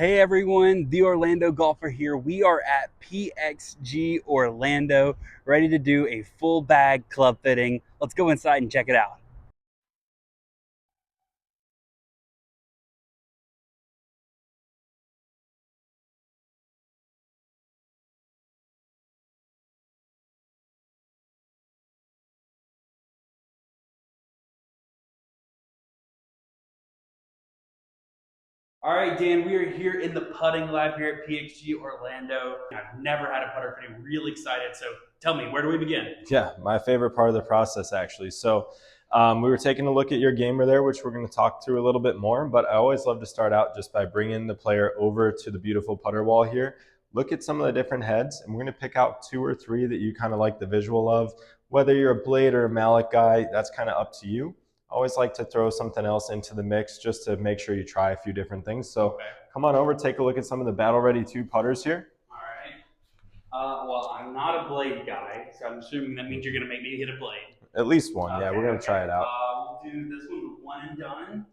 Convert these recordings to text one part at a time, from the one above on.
Hey everyone, the Orlando Golfer here. We are at PXG Orlando, ready to do a full bag club fitting. Let's go inside and check it out. All right, Dan, we are here in the putting lab here at PXG Orlando. I've never had a putter fitting, really excited. So tell me, where do we begin? Yeah, my favorite part of the process, actually. We were taking a look at your gamer there, which we're going to talk through a little bit more. But I always love to start out just by bringing the player over to the beautiful putter wall here. Look at some of the different heads, and we're going to pick out 2 or 3 that you kind of like the visual of. Whether you're a blade or a mallet guy, that's kind of up to you. I always like to throw something else into the mix just to make sure you try a few different things. So come on over, take a look at some of the Battle Ready 2 putters here. Well, I'm not a blade guy, so I'm assuming that means you're going to make me hit a blade. At least one, yeah. We're going to try it out. We'll do this one with one and done,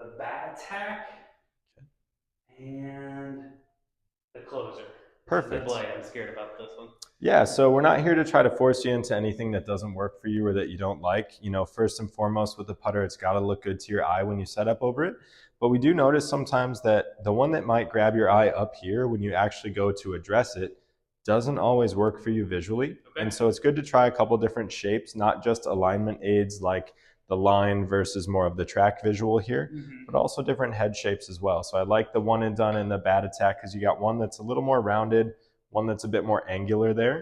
the bat attack, and the closer. Perfect. The blade. I'm scared about this one. Yeah, so we're not here to try to force you into anything that doesn't work for you or that you don't like. You know, first and foremost with the putter, it's got to look good to your eye when you set up over it. But we do notice sometimes that the one that might grab your eye up here when you actually go to address it doesn't always work for you visually. Okay. And so it's good to try a couple different shapes, not just alignment aids like the line versus more of the track visual here, but also different head shapes as well. So I like the one and done in the bat attack because you got one that's a little more rounded, one that's a bit more angular there.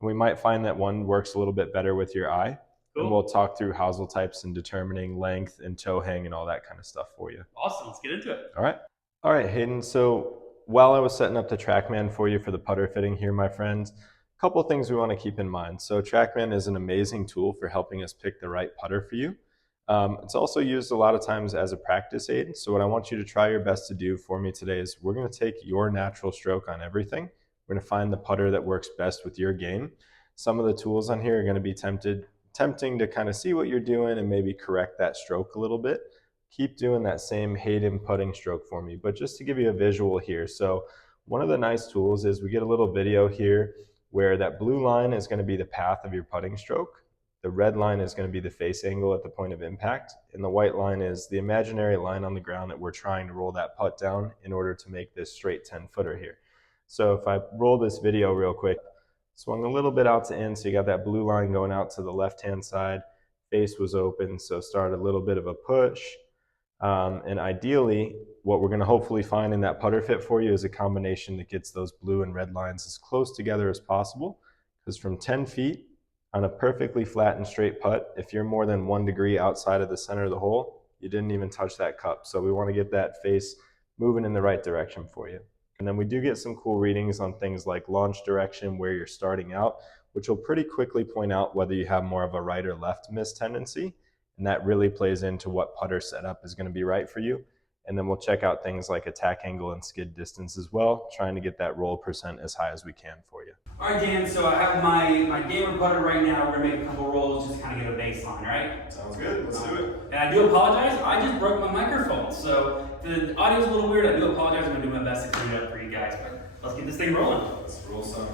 And we might find that one works a little bit better with your eye. Cool. And we'll talk through hosel types and determining length and toe hang and all that kind of stuff for you. Awesome, let's get into it. All right, Hayden. So while I was setting up the TrackMan for you for the putter fitting here, my friends, a couple of things we want to keep in mind. So TrackMan is an amazing tool for helping us pick the right putter for you. It's also used a lot of times as a practice aid. So what I want you to try your best to do for me today is we're going to take your natural stroke on everything. We're going to find the putter that works best with your game. Some of the tools on here are going to be tempting to kind of see what you're doing and maybe correct that stroke a little bit. Keep doing that same Hayden putting stroke for me. But just to give you a visual here, so one of the nice tools is we get a little video here where that blue line is going to be the path of your putting stroke. The red line is going to be the face angle at the point of impact, and the white line is the imaginary line on the ground that we're trying to roll that putt down in order to make this straight 10-footer here. So if I roll this video real quick, swung a little bit out to in, so you got that blue line going out to the left-hand side, face was open, so start a little bit of a push, and ideally, what we're going to hopefully find in that putter fit for you is a combination that gets those blue and red lines as close together as possible, because from 10 feet, on a perfectly flat and straight putt, if you're more than 1 degree outside of the center of the hole, you didn't even touch that cup. So we want to get that face moving in the right direction for you. And then we do get some cool readings on things like launch direction, where you're starting out, which will pretty quickly point out whether you have more of a right or left miss tendency. And that really plays into what putter setup is going to be right for you. And then we'll check out things like attack angle and skid distance as well, trying to get that roll percent as high as we can for you. All right, Dan, so I have my gamer putter right now. We're going to make a couple rolls, just kind of get a baseline, right? Sounds good. Let's do it. And I do apologize. I just broke my microphone. So the audio's a little weird. I do apologize. I'm going to do my best to clean it up for you guys. But let's get this thing rolling. Let's roll some.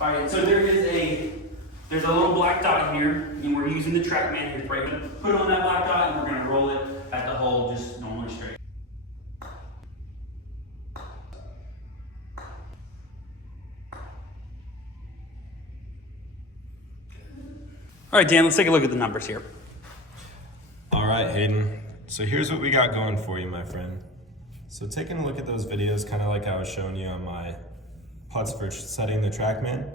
All right, so there's a little black dot here, and we're using the TrackMan here. We're going to put on that black dot, and we're going to roll it at the hole just normally straight. All right, Dan, let's take a look at the numbers here. All right, Hayden. So here's what we got going for you, my friend. So taking a look at those videos, kind of like I was showing you on my putts for setting the TrackMan,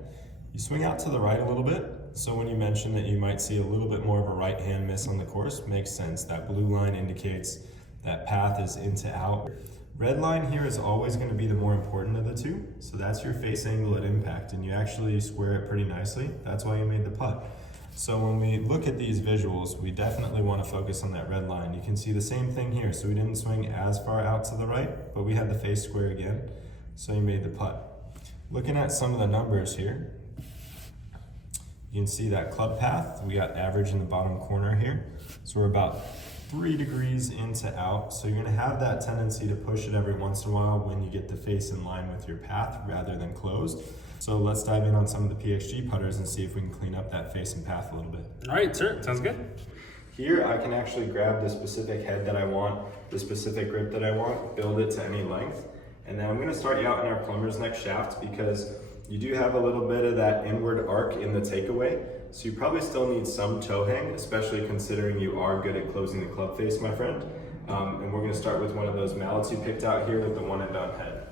you swing out to the right a little bit. So when you mentioned that you might see a little bit more of a right hand miss on the course, makes sense. That blue line indicates that path is into out. Red line here is always going to be the more important of the two. So that's your face angle at impact, and you actually square it pretty nicely. That's why you made the putt. So when we look at these visuals, we definitely want to focus on that red line. You can see the same thing here. So we didn't swing as far out to the right, but we had the face square again. So you made the putt. Looking at some of the numbers here, you can see that club path. We got average in the bottom corner here. So we're about 3 degrees in to out. So you're gonna have that tendency to push it every once in a while when you get the face in line with your path rather than closed. So let's dive in on some of the PXG putters and see if we can clean up that face and path a little bit. All right, sir, sounds good. Here I can actually grab the specific head that I want, the specific grip that I want, build it to any length. And then I'm gonna start you out in our plumber's neck shaft because you do have a little bit of that inward arc in the takeaway. So you probably still need some toe hang, especially considering you are good at closing the club face, my friend. And we're gonna start with one of those mallets you picked out here with the one and done head.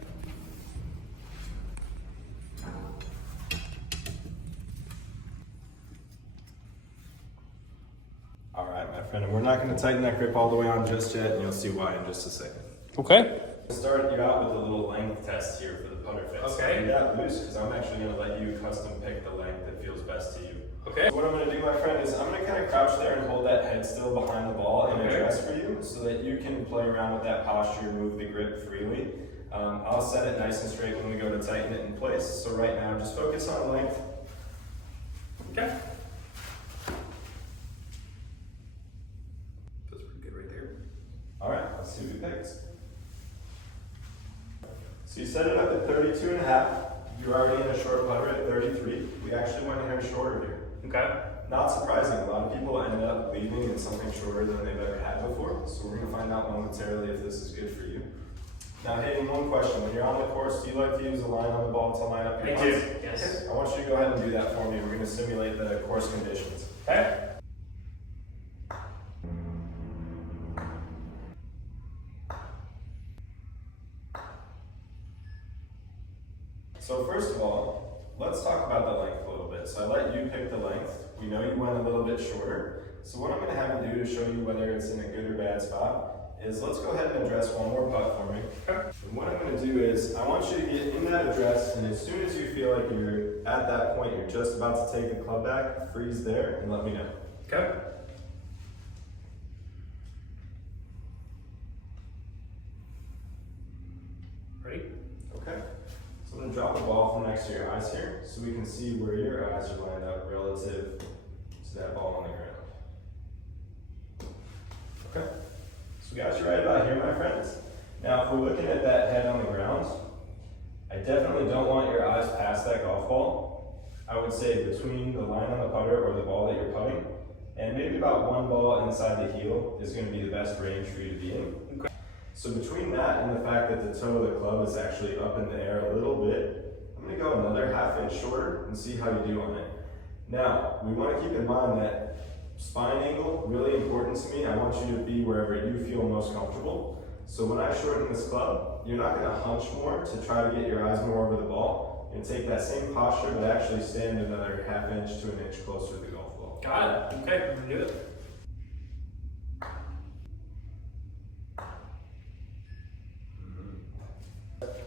All right, my friend, and we're not gonna tighten that grip all the way on just yet, and you'll see why in just a second. Okay. I'll start you out with a little length test here for the putter face. Okay. Do that loose, because I'm actually gonna let you custom pick the length that feels best to you. Okay. So what I'm gonna do, my friend, is I'm gonna kind of crouch there and hold that head still behind the ball and address for you so that you can play around with that posture, move the grip freely. I'll set it nice and straight when we go to tighten it in place. So right now, just focus on length. Okay. Feels pretty good right there. All right, let's see what he picks. So you set it up at 32 and a half. You're already in a short putter at 33. We actually went here shorter here. Okay. Not surprising, a lot of people end up leaving in something shorter than they've ever had before. So we're gonna find out momentarily if this is good for you. Now, Hayden, one question. When you're on the course, do you like to use a line on the ball to line up your I do, putts? yes. I want you to go ahead and do that for me. We're gonna simulate the course conditions. Okay. So first of all, let's talk about the length a little bit. So I let you pick the length. We know you went a little bit shorter. So what I'm gonna have you do to show you whether it's in a good or bad spot is let's go ahead and address one more putt for me. Okay. And what I'm gonna do is I want you to get in that address, and as soon as you feel like you're at that point, you're just about to take the club back, freeze there and let me know. Okay. Ready? Okay. So I'm gonna drop the ball from next to your eyes here so we can see where your eyes are lined up relative to that ball on the ground. Okay. So we got you right about here, my friends. Now, if we're looking at that head on the ground, I definitely don't want your eyes past that golf ball. I would say between the line on the putter or the ball that you're putting, and maybe about one ball inside the heel is going to be the best range for you to be in. Okay. So between that and the fact that the toe of the club is actually up in the air a little bit, I'm going to go another ½ inch shorter and see how you do on it. Now, we want to keep in mind that spine angle, really important to me. I want you to be wherever you feel most comfortable. So when I shorten this club, you're not going to hunch more to try to get your eyes more over the ball. You're going to take that same posture, but actually stand another ½ inch to an inch closer to the golf ball. Got it. Okay, we're gonna do it.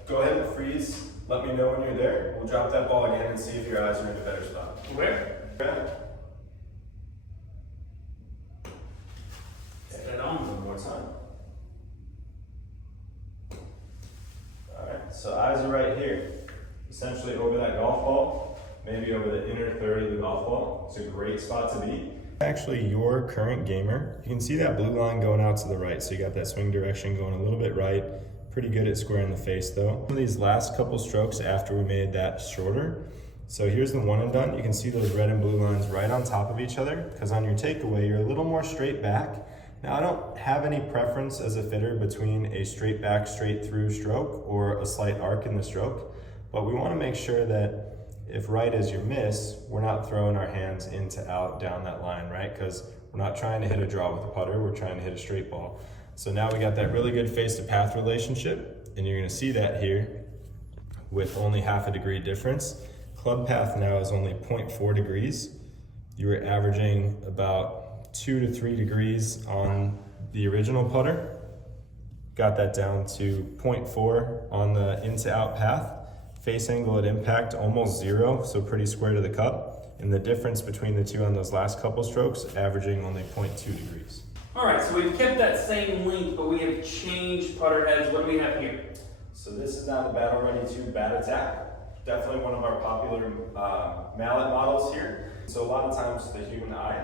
Go ahead and freeze. Let me know when you're there. We'll drop that ball again and see if your eyes are in a better spot. Where? Okay. Set it on. One more time. Alright, so eyes are right here. Essentially over that golf ball, maybe over the inner third of the golf ball. It's a great spot to be. Actually, your current gamer, you can see that blue line going out to the right. So you got that swing direction going a little bit right. Pretty good at squaring the face though. Some of these last couple strokes after we made that shorter. So here's the one and done. You can see those red and blue lines right on top of each other because on your takeaway, you're a little more straight back. Now I don't have any preference as a fitter between a straight back, straight through stroke or a slight arc in the stroke, but we wanna make sure that if right is your miss, we're not throwing our hands into out down that line, right? Because we're not trying to hit a draw with a putter, we're trying to hit a straight ball. So now we got that really good face to path relationship, and you're gonna see that here with only ½ a degree difference. Club path now is only 0.4 degrees. You were averaging about 2 to 3 degrees on the original putter. Got that down to 0.4 on the in to out path. Face angle at impact, almost 0, so pretty square to the cup. And the difference between the two on those last couple strokes, averaging only 0.2 degrees. All right, so we've kept that same length, but we have changed putter heads. What do we have here? So this is now the Battle Ready 2 Bat Attack. Definitely one of our popular mallet models here. So a lot of times the human eye,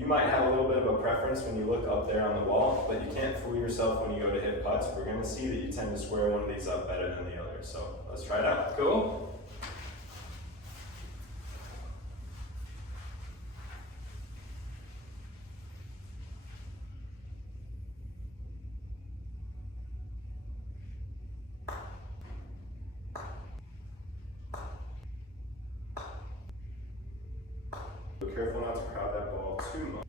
You might have a little bit of a preference when you look up there on the wall, but you can't fool yourself when you go to hit putts. We're going to see that you tend to square one of these up better than the other. So let's try it out. Cool. Be careful not to crowd that ball too much.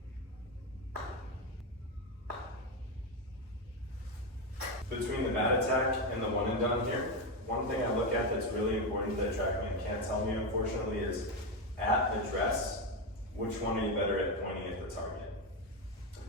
Between the bat attack and the one and done here, one thing I look at that's really important that TrackMan can't tell me, unfortunately, is at address, which one are you better at pointing at the target?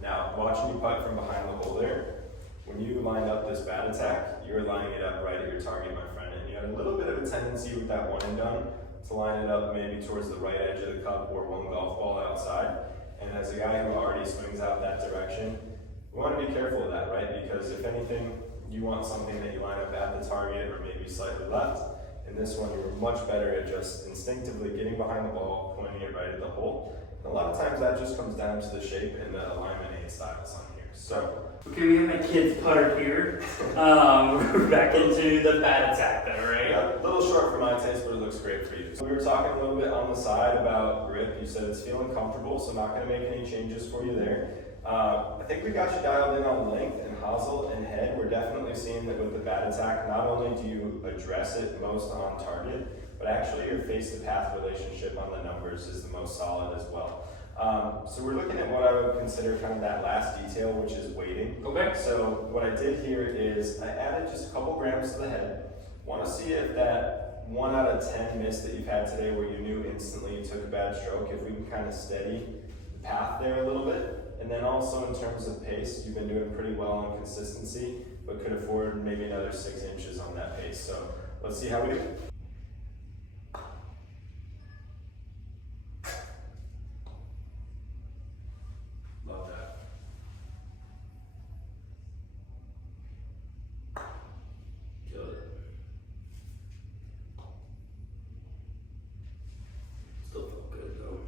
Now, watching you putt from behind the hole there, when you lined up this bat attack, you're lining it up right at your target, my friend, and you had a little bit of a tendency with that one and done to line it up maybe towards the right edge of the cup or one golf ball outside. And as a guy who already swings out that direction, we want to be careful of that, right? Because if anything, you want something that you line up at the target or maybe slightly left. In this one, you were much better at just instinctively getting behind the ball, pointing it right at the hole. And a lot of times that just comes down to the shape and the alignment aid styles on here. So, Okay, we have my kid's putter here. We're back into the bat attack though, right? yeah, a little short for my taste, but it looks great for you. So we were talking a little bit on the side about grip. You said it's feeling comfortable, so not going to make any changes for you there. I think we got you dialed in on length and hosel and head. We're definitely seeing that with the bat attack, not only do you address it most on target, but actually your face-to-path relationship on the numbers is the most solid as well. So we're looking at what I would consider kind of that last detail, which is weighting. Okay. So what I did here is I added just a couple grams to the head. Want to see if that 1 out of 10 miss that you've had today where you knew instantly you took a bad stroke, if we can kind of steady the path there a little bit. And then also in terms of pace, you've been doing pretty well on consistency, but could afford maybe another 6 inches on that pace. So let's see how we do. Love that. Killed it. Still felt good though.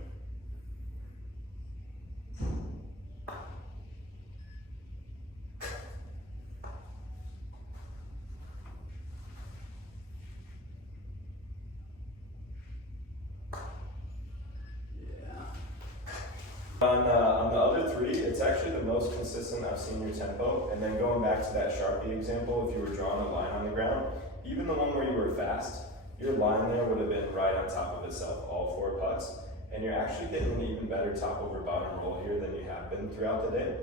On the other three, it's actually the most consistent I've seen your tempo. And then going back to that Sharpie example, if you were drawing a line on the ground, even the one where you were fast, your line there would have been right on top of itself, all 4 putts. And you're actually getting an even better top over bottom roll here than you have been throughout the day.